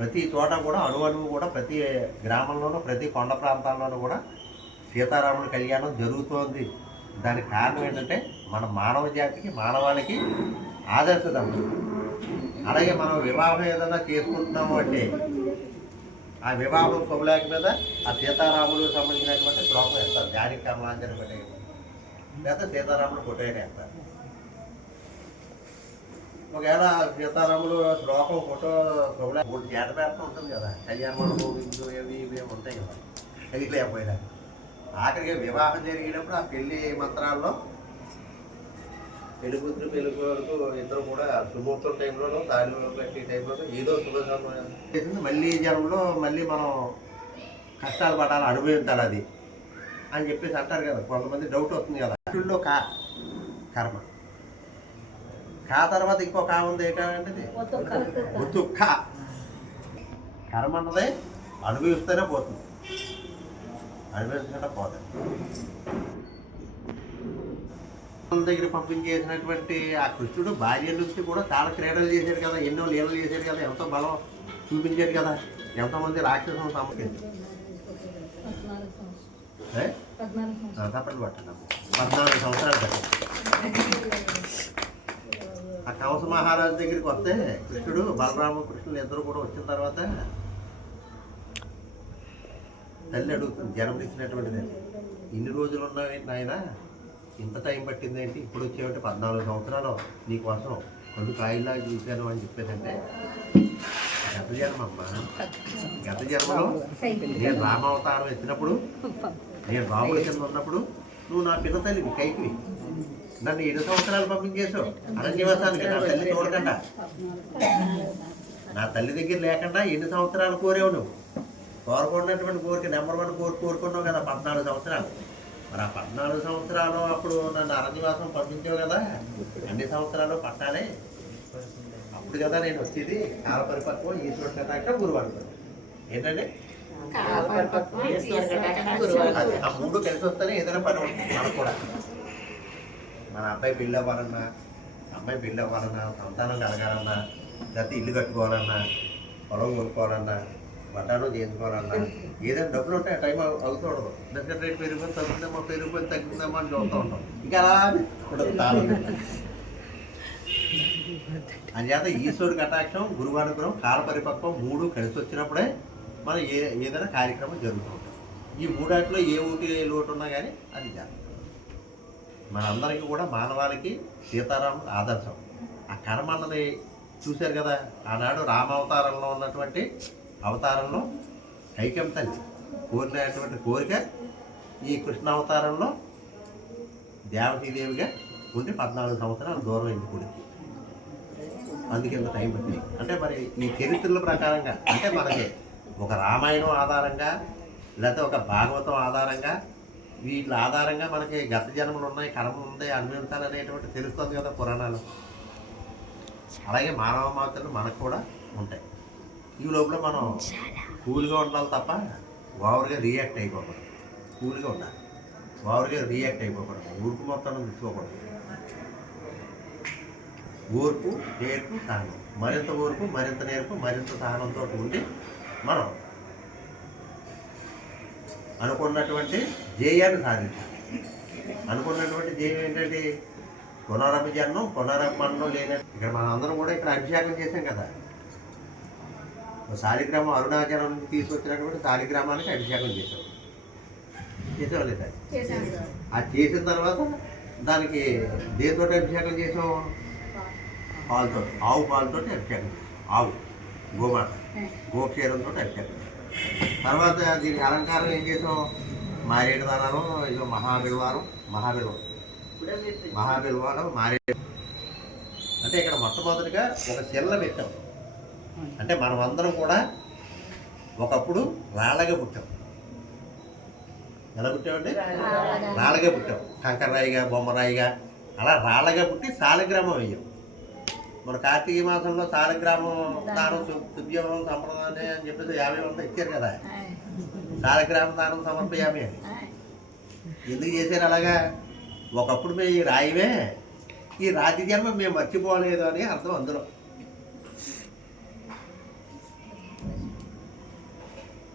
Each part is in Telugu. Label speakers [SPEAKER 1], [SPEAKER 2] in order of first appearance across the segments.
[SPEAKER 1] ప్రతి చోట కూడా అణువణువు కూడా ప్రతి గ్రామంలోనూ ప్రతి కొండ ప్రాంతాల్లోనూ కూడా సీతారాముల కళ్యాణం జరుగుతోంది. దానికి కారణం ఏంటంటే మన మానవ జాతికి మానవాళికి ఆదర్శతం అలాగే మనం వివాహం ఏదైనా చేసుకుంటున్నాము అంటే ఆ వివాహం శుభలేఖ మీద ఆ సీతారాములు సంబంధించినటువంటి శ్లోకం వేస్తారు జానకి కమలాంజలి పెట్టే లేదా సీతారాములు కొట్టేయడం వేస్తారు ఒకవేళ సీతారాములు శ్లోకం ఫోటో మూడు జాత పేపర్ ఉంటుంది కదా. కళ్యాణ మండపం ఇందు ఇవి ఇవి ఉంటాయి కదా. అది లేకపోయినా ఆఖరికి వివాహం జరిగేటప్పుడు ఆ పెళ్ళి మంత్రాల్లో పెళ్ళి కూతురు పెళ్ళి కొడుకు ఇద్దరు కూడా శుభముహూర్తం టైంలోనూ దారిలో కట్టి టైంలోనూ ఏదో చేసింది. మళ్ళీ జనంలో మళ్ళీ మనం కష్టాలు పడాలి అనుభవించాలి అది. అని చెప్పేసి అంటారు కదా. కొంతమంది డౌట్ వస్తుంది కదా. అటుల్లో కా కర్మ. కా తర్వాత ఇంకో కా ఉంది ఏంటంటే గుర్తు కా కర్మ అన్నది అనుభవిస్తేనే పోతుంది. అనుభవించకుండా పోతుంది. దగ్గర పంపించేసినటువంటి ఆ కృష్ణుడు భార్య నుంచి కూడా చాలా క్రీడలు చేశాడు కదా ఎన్నో లీలలు చేశాడు కదా ఎంతో బలం చూపించాడు కదా ఎంతోమంది రాక్షసులను ఏ? ఆ, తప్పని పట్టండి పద్నాలుగు సంవత్సరాలు ఆ కవస మహారాజు దగ్గరికి వస్తే కృష్ణుడు బలరామ కృష్ణులు ఇద్దరు కూడా వచ్చిన తర్వాత తల్లి అడుగుతుంది జన్మనిచ్చినటువంటి తల్లి ఇన్ని రోజులు ఉన్నావు నాయన ఇంత టైం పట్టిందేంటి? ఇప్పుడు వచ్చేవంటే పద్నాలుగు సంవత్సరాలు నీకోసం కొన్ని కాయిల్లాగా చూశాను అని చెప్పేదంటే గత జన్మ అమ్మ గత జన్మలో నేను రామావతారం ఎత్తినప్పుడు నేను రాముడి కింద ఉన్నప్పుడు నువ్వు నా పిల్ల తల్లివి కైకి నన్ను ఎన్ని సంవత్సరాలు పంపించేసావు అరణ్యవాసానికి నా తల్లి చూడకుండా నా తల్లి దగ్గర లేకుండా ఎన్ని సంవత్సరాలు కోరేవు నువ్వు? కోరుకున్నటువంటి కోరిక నెంబర్ వన్ కోరిక కోరుకున్నావు కదా పద్నాలుగు సంవత్సరాలు. మరి ఆ పద్నాలుగు సంవత్సరాలు అప్పుడు నన్ను అరణ్యవాసం పంపించావు కదా? అన్ని సంవత్సరాలు పట్టాలే? అప్పుడు కదా నేను వచ్చేది కాల పరిపక్వం ఈశ్వరుడు కటాక గురువాడు అది ఆ మూడు కలిసి వస్తేనే ఏదైనా పని ఉంటుంది మనకు కూడా. మన అబ్బాయి పెళ్ళి అవ్వాలన్నా అమ్మాయి పెళ్ళి అవ్వాలన్నా సంతానం కలగాలన్నా లేకపోతే ఇల్లు కట్టుకోవాలన్నా పొలం కొనుక్కోవాలన్నా బట్టాలు చేయించుకోవాలన్నా ఏదైనా డబ్బులు ఉంటే ఆ టైం అవుతూ ఉండదు. రేట్ రేటు పెరిగిపోయి తగ్గుతుందేమో పెరిగిపోయి తగ్గుతుందేమో అని చూస్తూ ఉంటాం. ఇంకా అలా ఉండదు తాళం అంచేత ఈశ్వరుడు కటాక్షం గురువానుగ్రహం కాల పరిపక్వం మూడు కలిసి వచ్చినప్పుడే మనం ఏ ఏదైనా కార్యక్రమం జరుగుతూ ఉంటాం ఈ మూడాటిలో ఏ ఊటి లోటు ఉన్నా కానీ అది జరుగుతుంది. మనందరికీ కూడా మానవాళికి సీతారాముడు ఆదర్శం. ఆ కర్మ అన్నది చూశారు కదా ఆనాడు రామావతారంలో ఉన్నటువంటి అవతారంలో ఐక్యం తల్లి కోరినటువంటి కోరిక ఈ కృష్ణ అవతారంలో దేవకీదేవిగా ఉండి పద్నాలుగు సంవత్సరాలు దూరం అయింది గుడికి అందుకే టైం పట్టింది. అంటే మరి ఈ చరిత్రల ప్రకారంగా అంటే మనకి ఒక రామాయణం ఆధారంగా లేకపోతే ఒక భాగవతం ఆధారంగా వీటి ఆధారంగా మనకి గత జన్మలు ఉన్నాయి కర్మ ఉంది అనుభవించాలనేటువంటి తెలుస్తుంది కదా పురాణాలు. అలాగే మానవ మాత్రలు మనకు కూడా ఉంటాయి. ఈ లోపల మనం కూల్గా ఉండాలి తప్ప ఓవర్గా రియాక్ట్ అయిపోకూడదు. కూల్గా ఉండాలి. ఓవర్గా రియాక్ట్ అయిపోకూడదు. ఊరుకు మొత్తం తీసుకోకూడదు. ఓర్పు నేర్పు సహనం. మరింత ఓర్పు మరింత నేర్పు మరింత సహనంతో ఉండి మనం అనుకున్నటువంటి జయాన్ని సాధించాలి. అనుకున్నటువంటి జయం ఏంటంటే పునరప జన్మం పునరపన్నం లేన ఇక్కడ మనం అందరం కూడా ఇక్కడ అభిషేకం చేసాం కదా. శాలిగ్రామం అరుణాచలం నుంచి తీసుకొచ్చినటువంటి శాలిగ్రామానికి అభిషేకం చేసాం చేసాం లేదా? అది చేసిన తర్వాత దానికి దేనితో అభిషేకం చేసాం పాలతో ఆవు పాలతో అభిషేకం చేసాం ఆవు గోమాత గోక్షేరంతో అభిషేకం చేసాం తర్వాత దీనికి అలంకారం ఏం చేసాం? మారేడు దానం ఇదో మహాబిల్వారం మహాబిల్వం. మహాబిల్వారం మారేడు అంటే ఇక్కడ మొట్టమొదటిగా ఒక శిల్ల పెట్టాం. అంటే మనం అందరం కూడా ఒకప్పుడు రాళ్ళగా పుట్టాం. ఎలా పుట్టామండి? రాళ్ళగా. పుట్టాం. కంకర్రాయిగా బొమ్మరాయిగా అలా రాళ్ళగా పుట్టి శాలిగ్రామం అయ్యాం. మన కార్తీక మాసంలో సాలగ్రామం దానం సుద్యోగం సంప్రదాయం అని చెప్పేసి యాభై వంద ఇచ్చారు కదా. సాలగ్రామ దానం సమర్పయామి అని ఎందుకు చేశారు అలాగా? ఒకప్పుడు మేము ఈ రాయివే ఈ రాతి జన్మ మేము మర్చిపోలేదు అని అర్థం అందులో.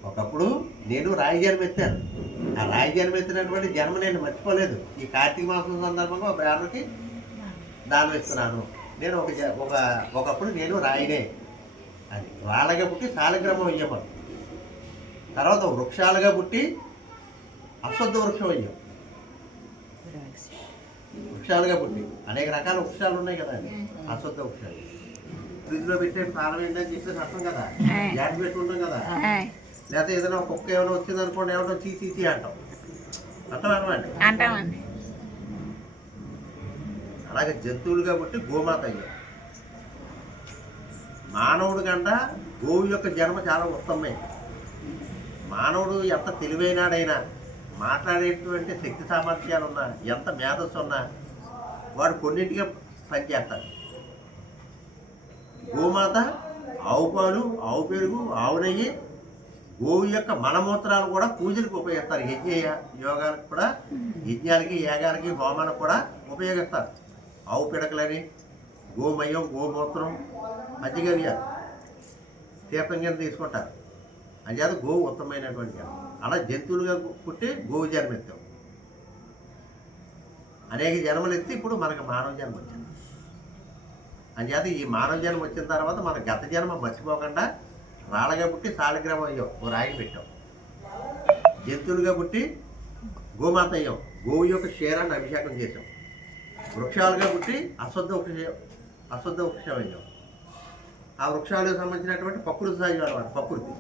[SPEAKER 1] ఒకప్పుడు నేను రాయి జన్మ ఎత్తాను. ఆ రాయి జన్మ ఎత్తినటువంటి జన్మ నేను మర్చిపోలేదు. ఈ కార్తీక మాసం సందర్భంగా ఒక దానం ఇస్తున్నాను. నేను ఒక ఒక ఒకప్పుడు నేను రాయినే. అది రాళ్ళగా పుట్టి సాలగ్రామం అయ్యాము తర్వాత వృక్షాలుగా పుట్టి అశ్వద్ధ వృక్షం అయ్యాం. వృక్షాలుగా పుట్టి అనేక రకాల వృక్షాలు ఉన్నాయి కదా అశ్వద్ధ వృక్షాలు. ఫ్రిడ్జ్లో పెట్టే ప్రాణం ఏంటని చెప్పేసి అర్థం కదా. గ్యాస్ పెట్టుకుంటాం కదా. లేకపోతే ఏదైనా కుక్క ఏమైనా వచ్చింది అనుకోండి ఏమంటాం చీ చీ అంటాం. అర్థం అనమాట
[SPEAKER 2] అంటామండి.
[SPEAKER 1] అలాగే జంతువులు కాబట్టి గోమాత అయ్యాం మానవుడి కంట గోవు యొక్క జన్మ చాలా ఉత్తమమైంది మానవుడు ఎంత తెలివైనాడైనా మాట్లాడేటువంటి శక్తి సామర్థ్యాలు ఉన్నా ఎంత మేధస్సు ఉన్నా వాడు కొన్నింటిగా పనిచేస్తాడు. గోమాత ఆవు పాలు ఆవు పెరుగు ఆవు నెయ్యి గోవు యొక్క మలమూత్రాలు కూడా పూజలకు ఉపయోగిస్తారు. యజ్ఞ యోగాలకు కూడా యజ్ఞాలకి యాగాలకి హోమాలకు కూడా ఉపయోగిస్తారు. ఆవు పిడకలని గోమయం గోమూత్రం మజ్జిగవ్యాలు తీర్థం కింద తీసుకుంటారు అంచేత గోవు ఉత్తమమైనటువంటి జన్మ అలా జంతువులుగా పుట్టి గోవు జన్మెత్తాం అనేక జన్మలు ఎత్తి ఇప్పుడు మనకు మానవ జన్మ వచ్చింది. అంచేత ఈ మానవ జన్మ వచ్చిన తర్వాత మన గత జన్మ మర్చిపోకుండా రాళ్ళగా పుట్టి సాలగ్రామం అయ్యాం. ఓ రాయిని పెట్టాం. జంతువులుగా పుట్టి గోమాత అయ్యాం. గోవు యొక్క క్షీరాన్ని అభిషేకం చేసాం వృక్షాలుగా పుట్టి అశ్వద్ధ వృక్ష అశ్వద్ధ వృక్షం అయ్యాం ఆ వృక్షాలకు సంబంధించినటువంటి ప్రకృతి సహజం అనమాట ప్రకృతి.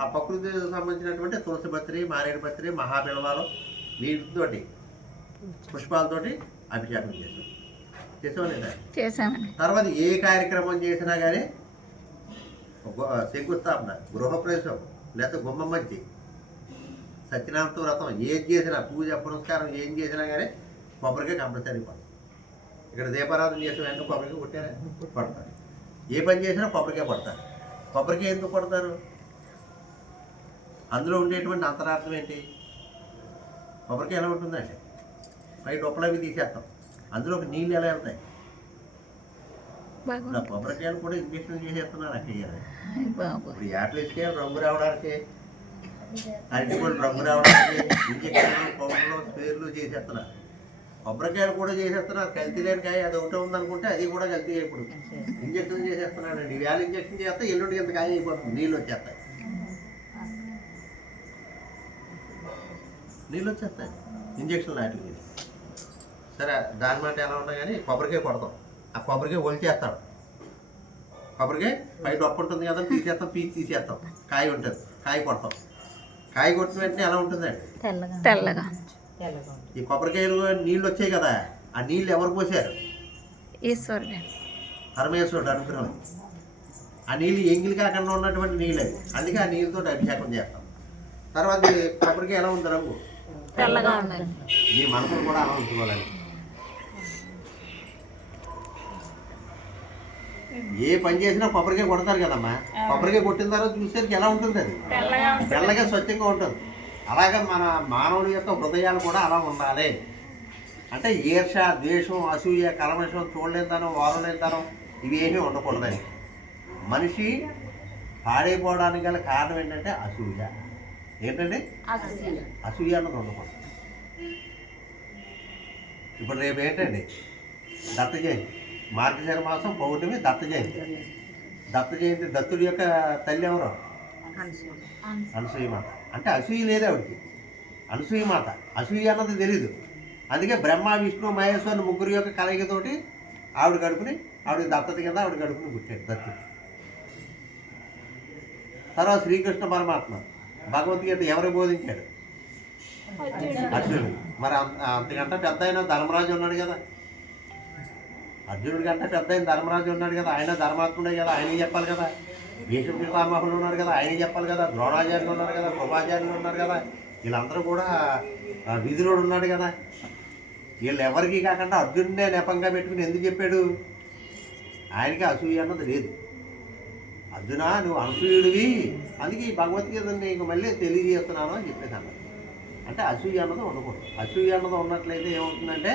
[SPEAKER 1] ఆ ప్రకృతికి సంబంధించినటువంటి తులసి పత్రి మారేడు పత్రి మహాబిలవాలు వీటితోటి పుష్పాలతోటి అభిషేకం చేసాం చేసాం తర్వాత ఏ కార్యక్రమం చేసినా కానీ శంకుస్థాపన గృహప్రవేశం లేకపోతే గుమ్మ మధ్య సత్యనారాయణ వ్రతం ఏం చేసినా పూజ పురస్కారం ఏం చేసినా కానీ కొబ్బరికాయ కంపల్సరీ ఇక్కడ దీపారాధన చేసిన వెంటనే కొబ్బరికాయ కొట్టారా? పడతారు ఏ పని చేసినా కొబ్బరికాయ పడతారు కొబ్బరికాయ ఎందుకు పడతారు అందులో ఉండేటువంటి అంతరార్థం ఏంటి? కొబ్బరికాయ ఎలా ఉంటుందంటే పై డొప్పలు అవి తీసేస్తాం. అందులోకి నీళ్ళు ఎలా వెళ్తాయి?
[SPEAKER 2] బాగుంది.
[SPEAKER 1] కొబ్బరికాయలు కూడా ఇంజక్షన్ చేసేస్తున్నారు
[SPEAKER 2] బాబు
[SPEAKER 1] ఇప్పుడు యాపిల్ ఇసుకే రంగు రావడానికి అరటిపళ్ళు రంగు రావడానికి ఇంజక్షన్లు పౌడర్లు స్పేర్లు చేసేస్తున్నారు కొబ్బరికాయలు కూడా చేసేస్తున్నారు. కల్తీ లేని కాయ అది ఒకటే ఉందనుకుంటే అది కూడా కల్తీ ఇప్పుడు ఇంజక్షన్ చేసేస్తున్నాడండి వేళ ఇంజక్షన్ చేస్తే ఎల్లుండి ఇంత కాయ అయిపోతుంది. నీళ్ళు వచ్చేస్తాయి. నీళ్ళు వచ్చేస్తాయి. ఇంజక్షన్ లాంటివి. సరే దాని మాట ఎలా ఉన్నా కానీ కొబ్బరికాయ కొడతాం. ఆ కొబ్బరికాయ ఒలిచేస్తాం. కొబ్బరికాయ పై డొప్ప ఉంటుంది కదా తీసేస్తాం పీచి తీసేస్తాం. కాయ ఉంటుంది. కాయ కొడతాం. కాయ కొట్టిన వెంటనే ఎలా ఉంటుందండి?
[SPEAKER 2] తెల్లగా.
[SPEAKER 1] ఈ కొబ్బరికాయలు నీళ్ళు వచ్చాయి కదా ఆ నీళ్ళు ఎవరు పోసారు
[SPEAKER 2] ఈశ్వరుడు
[SPEAKER 1] పరమేశ్వరుడు అనుగ్రహం. ఆ నీళ్ళు ఎంగిలి కాకుండా ఉన్నటువంటి నీళ్ళు అవి అందుకే ఆ నీళ్ళతో అభిషేకం చేస్తాం. తర్వాత ఈ కొబ్బరికాయ ఎలా ఉంది రంగు?
[SPEAKER 2] తెల్లగా
[SPEAKER 1] మీ మనసును కూడా అలా ఉంచుకోవాలని ఏ పని చేసినా కొబ్బరికాయ కొడతారు కదమ్మా. కొబ్బరికాయ కొట్టిన తర్వాత చూసేసరికి ఎలా ఉంటుంది అది?
[SPEAKER 2] తెల్లగా
[SPEAKER 1] తెల్లగా స్వచ్ఛంగా ఉంటుంది. అలాగే మన మానవుడి యొక్క హృదయాలు కూడా అలా ఉండాలి. అంటే ఈర్ష ద్వేషం అసూయ కలమషం చూడలేదనం వారలేదనం ఇవి ఏమీ ఉండకూడదని మనిషి పాడైపోవడానికి గల కారణం ఏంటంటే అసూయ. ఏంటంటే అసూయ. అన్నది ఉండకూడదు. ఇప్పుడు రేపు ఏంటండి? దత్త జయంతి. మార్గశిర మాసం పౌర్ణమి దత్త జయంతి. దత్త జయంతి దత్తుడి యొక్క తల్లి ఎవరు? అనసూయ మాత. అంటే అసూయ లేదు ఆవిడకి. అనసూయ మాత అసూయ అన్నది తెలీదు. అందుకే బ్రహ్మ విష్ణు మహేశ్వరుని ముగ్గురు యొక్క కలయికతోటి ఆవిడ గడుపుని ఆవిడ దత్తత కింద ఆవిడ గడుపుని పుట్టాడు దత్తుడు తర్వాత శ్రీకృష్ణ పరమాత్మ. భగవద్గీత ఎవరు బోధించాడు? అర్జునుడు. మరి అంత అంతకంటే పెద్ద అయిన ధర్మరాజు ఉన్నాడు కదా. అర్జునుడి కంటే పెద్ద అయిన ధర్మరాజు ఉన్నాడు కదా. ఆయన ధర్మాత్ముడే కదా. ఆయనే చెప్పాలి కదా. భీష్మ పితామహులు ఉన్నారు కదా ఆయన చెప్పాలి కదా ద్రోణాచార్యులు ఉన్నారు కదా కృపాచార్యులు ఉన్నారు కదా వీళ్ళందరూ కూడా విధులోడు ఉన్నాడు కదా. వీళ్ళు ఎవరికి కాకుండా అర్జునుడే నెపంగా పెట్టుకుని ఎందుకు చెప్పాడు? ఆయనకి అసూయ అన్నది లేదు. అర్జున నువ్వు అనసూయుడివి. అందుకే ఈ భగవద్గీత నీకు మళ్ళీ తెలియజేస్తున్నాను అని చెప్పేసి అన్నది అంటే అసూయ అన్నది ఉండకూడదు. అసూయ అన్నది ఉన్నట్లయితే ఏమవుతుందంటే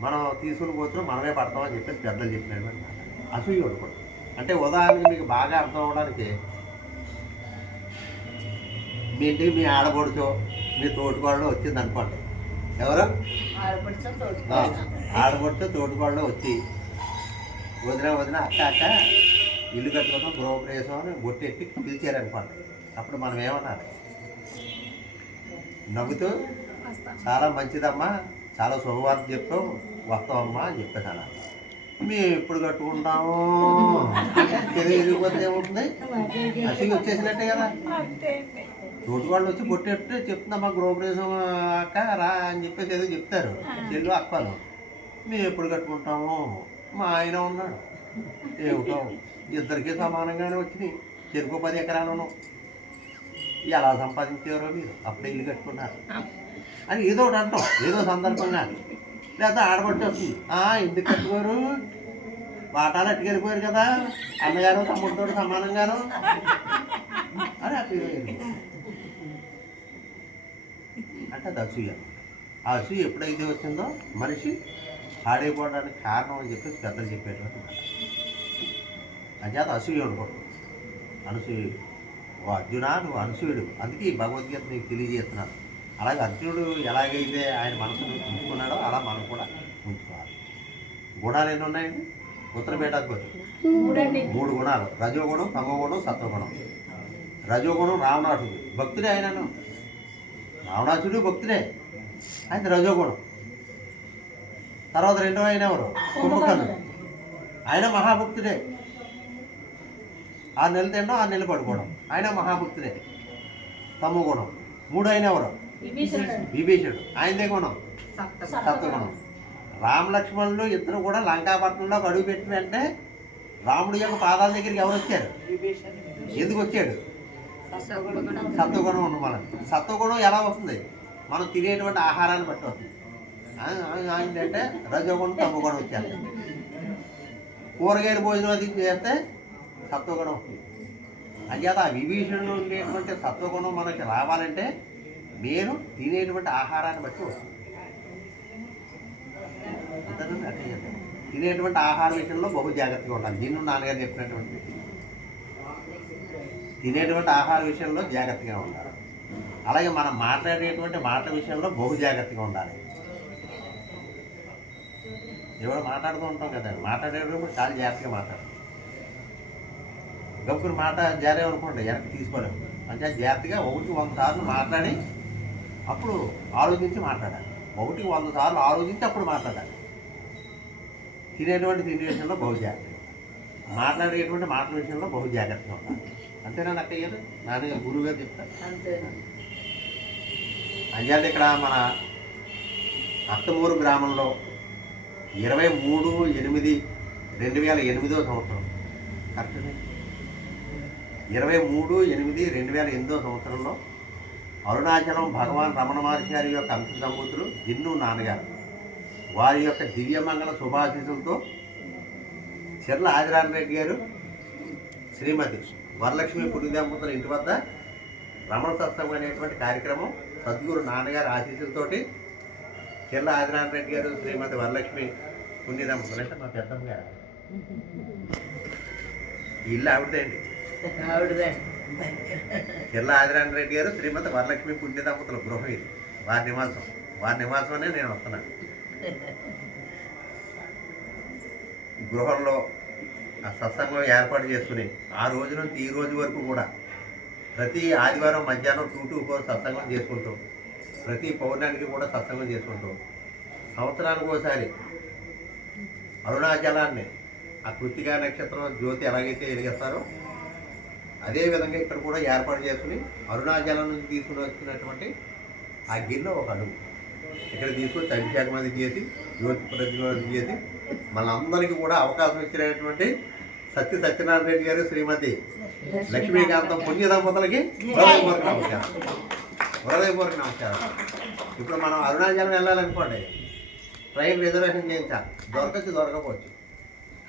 [SPEAKER 1] మనం తీసుకుని పోతున్నాం మనమే పడతామని చెప్పేసి పెద్దలు చెప్పినాడు అనమాట అసూయ ఉండకూడదు అంటే ఉదాహరణకి మీకు బాగా అర్థం అవడానికి మీ ఇంటికి మీ ఆడపడుచో మీ తోటికోళ్ళు వచ్చింది అనుకోండి ఎవరు? ఆడపడుచో తోటికోళ్ళు వచ్చి వదిన వదిన అక్క అక్క ఇల్లు కట్టుకున్నాం గృహప్రవేశం అని బొట్టెట్టి పిలిచారనుకోండి. అప్పుడు మనం ఏమన్నారు నవ్వుతూ చాలా మంచిదమ్మా చాలా శుభవార్త చెప్తావు వస్తావమ్మా అని చెప్పేసాను మేము ఎప్పుడు కట్టుకుంటాము? తెలియకపోతే ఏముంటుంది అసలు వచ్చేసినట్టే కదా. తోటి వాళ్ళు వచ్చి బొట్టెట్టే చెప్తుందమ్మా గృహప్రవేశం అక్క రా అని చెప్పేసి ఏదో చెప్తారు. చెల్లు అక్కలు మేము ఎప్పుడు కట్టుకుంటాము? మా ఆయన ఉన్నాడు. ఏమిటో? ఇద్దరికి సమానంగానే వచ్చినాయి. చెరుకు పది ఎకరాలను. ఎలా సంపాదించారో మీరు? అప్పుడే ఇల్లు కట్టుకున్నారు. అని ఏదో ఒకటి అంటాం. ఏదో సందర్భంగా. లేదా ఆడబట్టి. వస్తుంది "ఆ, ఎందుకు కట్టుకోరు. వాటాలు అట్టుకెళ్ళిపోయారు కదా. అన్నగారు తమ్ముడితో సమానంగాను. అని అట్లా అంటే అది అసూయ ఆ అసూయ ఎప్పుడైతే వచ్చిందో మనిషి పాడైపోవడానికి కారణం అని చెప్పి పెద్దలు చెప్పేటువంటి మాట అంచేత అసూయ ఉండకూడదు అనసూయుడు. ఓ అర్జున నువ్వు అనసూయుడు. అందుకే ఈ భగవద్గీత నీకు తెలియజేస్తున్నాను. అలాగే అర్జునుడు ఎలాగైతే ఆయన మనసును ఉంచుకున్నాడో అలా మనం కూడా ఉంచుకోవాలి గుణాలు ఎన్ని ఉన్నాయండి? ఉత్తర బేటాధిపతి మూడు గుణాలు. రజోగుణం తమోగుణం సత్వగుణం. రజోగుణం రావణాసుడు భక్తుడే ఆయనను. రావణాసుడు భక్తుడే. ఆయన రజోగుణం. తర్వాత రెండో ఆయన ఎవరు? కుంభకర్ణుడు. ఆయన మహాభక్తుడే. ఆరు నెలలు తినడం ఆరు నెలలు పడుకోవడం. ఆయన మహాభక్తుడే. తమ గుణం మూడు ఆయన ఎవరు? విభీషణుడు. ఆయనదే గుణం సత్వగుణం రామ లక్ష్మణులు ఇద్దరు కూడా లంకాపట్నంలో అడుగు పెట్టిన వెంటనే రాముడి యొక్క పాదాల దగ్గరికి ఎవరు వచ్చారు? ఎందుకు వచ్చాడు? సత్వగుణం ఉన్న మనం సత్వగుణం ఎలా వస్తుంది? మనం తినేటువంటి ఆహారాన్ని బట్టి వస్తుంది. ఏంటంటే రజోగుణం తమగుణం వచ్చారు. కూరగాయల భోజనం అది చేస్తే సత్వగుణం వస్తుంది. అంచేత ఆ విభీషణలో ఉండేటువంటి సత్వగుణం మనకి రావాలంటే నేను తినేటువంటి ఆహారాన్ని బట్టి వస్తుంది తినేటువంటి ఆహార విషయంలో బహు జాగ్రత్తగా ఉండాలి. దీన్ని నాన్నగారు చెప్పినటువంటి తినేటువంటి ఆహార విషయంలో జాగ్రత్తగా ఉండాలి. అలాగే మనం మాట్లాడేటువంటి మాట విషయంలో బహు జాగ్రత్తగా ఉండాలి. ఎవరు మాట్లాడుతూ ఉంటాం కదా మాట్లాడేటప్పుడు చాలా జాగ్రత్తగా మాట్లాడాలి. గప్పుని మాట జారేమనుకోండి వెనక్కి తీసుకోలేము. అంటే జాగ్రత్తగా ఒకటి వంద సార్లు మాట్లాడి అప్పుడు ఆలోచించి మాట్లాడాలి. ఒకటికి వంద సార్లు ఆలోచించి అప్పుడు మాట్లాడాలి. తినేటువంటి తిండి విషయంలో బహు జాగ్రత్తగా ఉండాలి. మాట్లాడేటువంటి మాటల విషయంలో బహు జాగ్రత్తగా ఉండాలి. అంతేనా అక్కయ్య గారు నాన్నగారు గురువు గారు చెప్తారు. అంచేత ఇక్కడ మన అత్తమూరు గ్రామంలో ఇరవై మూడు ఎనిమిది రెండు వేల ఎనిమిదో సంవత్సరం. కరెక్ట్ ఇరవై మూడు ఎనిమిది రెండు వేల ఎనిమిదో సంవత్సరంలో అరుణాచలం భగవాన్ రమణ మహర్షి గారి యొక్క అంశ సంబూతులు జిన్ను నాన్నగారు. వారి యొక్క దివ్యమంగళ శుభాశీసులతో చెర్ల ఆదిరాన్ రెడ్డి గారు శ్రీమతి వరలక్ష్మి పుట్టి దంపతుల ఇంటి వద్ద రమణ సత్సంగం అనేటువంటి కార్యక్రమం సద్గురు నాన్నగారి ఆశీస్సులతోటి చెర్ల ఆదిరాన్ రెడ్డి గారు శ్రీమతి వరలక్ష్మి పుణ్య దంపతులు అంటే మా పెద్దమ్మ గారు. ఇల్లు ఆవిడదే అండి చెర్ల ఆదిరాన్ రెడ్డి గారు శ్రీమతి వరలక్ష్మి పుణ్య దంపతుల గృహం ఇది. వారి నివాసం. వారి నివాసమనే నేను వస్తున్నాను. గృహంలో ఆ సత్సంగం ఏర్పాటు చేసుకుని ఆ రోజు నుంచి ఈ రోజు వరకు కూడా ప్రతి ఆదివారం మధ్యాహ్నం టూ టూ ఫోర్ సత్సంగం చేసుకుంటూ ప్రతి పౌర్ణానికి కూడా సత్సంగం చేసుకుంటూ సంవత్సరానికి ఒకసారి అరుణాచలాన్ని ఆ కృతికా నక్షత్రం జ్యోతి ఎలాగైతే వెలిగిస్తారో అదే విధంగా ఇక్కడ కూడా ఏర్పాటు చేసుకుని అరుణాచలం నుంచి తీసుకుని వచ్చినటువంటి ఆ గిన్నె ఒక అడుగు. ఇక్కడ తీసుకొని అభిషేకం అది చేసి జ్యోతి ప్రజ్వలన చేసి మనందరికీ కూడా అవకాశం ఇచ్చినటువంటి సత్య సత్యనారాయణ రెడ్డి గారు శ్రీమతి లక్ష్మీకాంతం పుణ్య దంపతులకి హృదయపూర్వక నమస్కారం. హృదయపూర్వక నమస్కారం. ఇప్పుడు మనం అరుణాచలం వెళ్ళాలనుకోండి ట్రైన్ రిజర్వేషన్ చేయించాలి. దొరకచ్చు దొరకపోవచ్చు.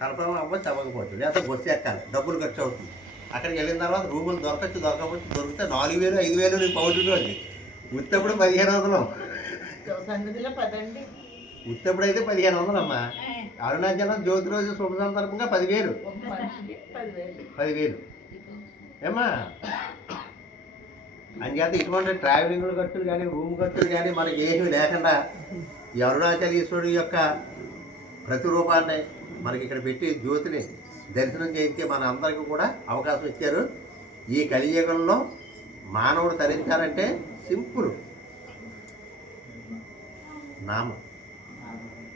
[SPEAKER 1] కన్ఫర్మ్ అవ్వచ్చు అవ్వకపోవచ్చు. లేకపోతే బస్సు ఎక్కాలి. డబ్బులు ఖర్చు అవుతుంది. అక్కడికి వెళ్ళిన తర్వాత రూములు దొరకచ్చు దొరకకపోవచ్చు దొరికితే నాలుగు వేలు ఐదు వేలు నీకు పౌరుడు అండి ఉత్తప్పుడు పదిహేను వందలు. ఉత్తప్పుడు అయితే పదిహేను వందలు అమ్మా. అరుణాచలం జ్యోతి రోజు శుభ సందర్భంగా పదివేలు.
[SPEAKER 3] పదివేలు.
[SPEAKER 1] ఏమ్మా? అంచేత ఇటువంటి ట్రావెలింగ్ ఖర్చులు కానీ రూమ్ ఖర్చులు కానీ మనకి ఏమీ లేకుండా ఈ అరుణాచలీశ్వరుడు యొక్క ప్రతిరూపాన్ని మనకి ఇక్కడ పెట్టి జ్యోతిని దర్శనం చేయించే మన అందరికీ కూడా అవకాశం ఇచ్చారు. ఈ కలియుగంలో మానవుడు తరించాలంటే సింపుల్. నామం.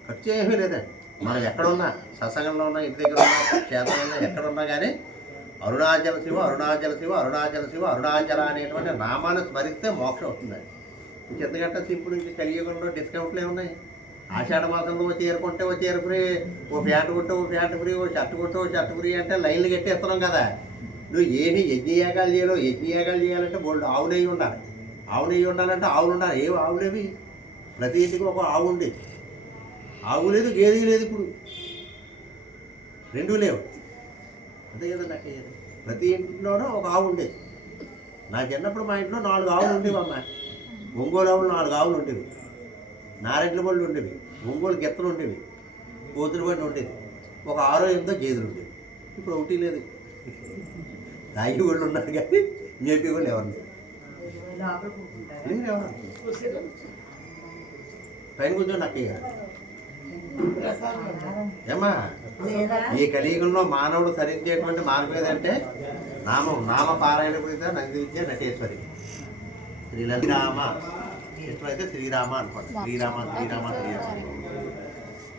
[SPEAKER 1] ఖర్చు ఏమీ లేదండి. మనం ఎక్కడున్నా సత్సంగంలో ఉన్నా ఇంటి దగ్గర ఉన్నా క్షేత్రంలో ఉన్నా ఎక్కడున్నా కానీ అరుణాచల శివ అరుణాచల శివ అరుణాచల శివ అరుణాచల అనేటువంటి నామాన్ని స్మరిస్తే మోక్షం అవుతుందండి ఇంకెంతకంటే సింపుల్ నుంచి కలియుగంలో డిస్కౌంట్లు ఏమున్నాయి ఆషాఢ మాసంలో ఓ చీర కొంటే ఓ చీర ఫ్రీ ఓ ప్యాంటు కొంటే ఓ ప్యాంటు ఫ్రీ ఓ షర్ట్ కొంటే ఓ షర్ట్ ఫ్రీ అంటే లైన్లు కట్టేస్తున్నాం కదా. నువ్వు ఏమి యజ్ఞయాగాలు చేయాలో యజ్ఞయాగాలు చేయాలంటే బోల్డ్ ఆవు ఉండాలి. ఆవు ఉండాలంటే ఆవులు ఉండాలి. ఏవి? ఆవులేవి ప్రతి ఇంటికి ఒక ఆవు ఉండేది ఆవు లేదు గేదె లేదు ఇప్పుడు. రెండూ లేవు. అంతే కదా నాకు ప్రతి ఇంట్లోనూ ఒక ఆవు ఉండేది నా చిన్నప్పుడు మా ఇంట్లో నాలుగు ఆవులు ఉండేవి అమ్మ ఒంగోలు ఆవులు నాలుగు ఆవులు ఉండేవి. నారెడ్ల బండ్లు ఉండేవి ఒంగోలు గెత్తలు ఉండేవి కోతుల బండి ఉండేది ఒక ఆరో ఎనిమిదో గేదెలు ఉండేవి. ఇప్పుడు ఒకటి లేదు. తాగి వాళ్ళు ఉన్నారు కానీ నేటి వాళ్ళు ఎవరు లేరు. ఎవరు? పైన కూర్చోండి నక్కయ్య ఏమ్మా? ఈ కలియుగంలో మానవుడు సరించేటువంటి మార్గం ఏదంటే నామం నామ పారాయణ పురిత నంది విద్య నటేశ్వరి. రామ ఇష్టమైతే శ్రీరామ అనుకోండి శ్రీరామ శ్రీరామ శ్రీరామ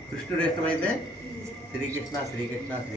[SPEAKER 1] కృష్ణుడు ఇష్టమైతే శ్రీకృష్ణ శ్రీకృష్ణ శ్రీ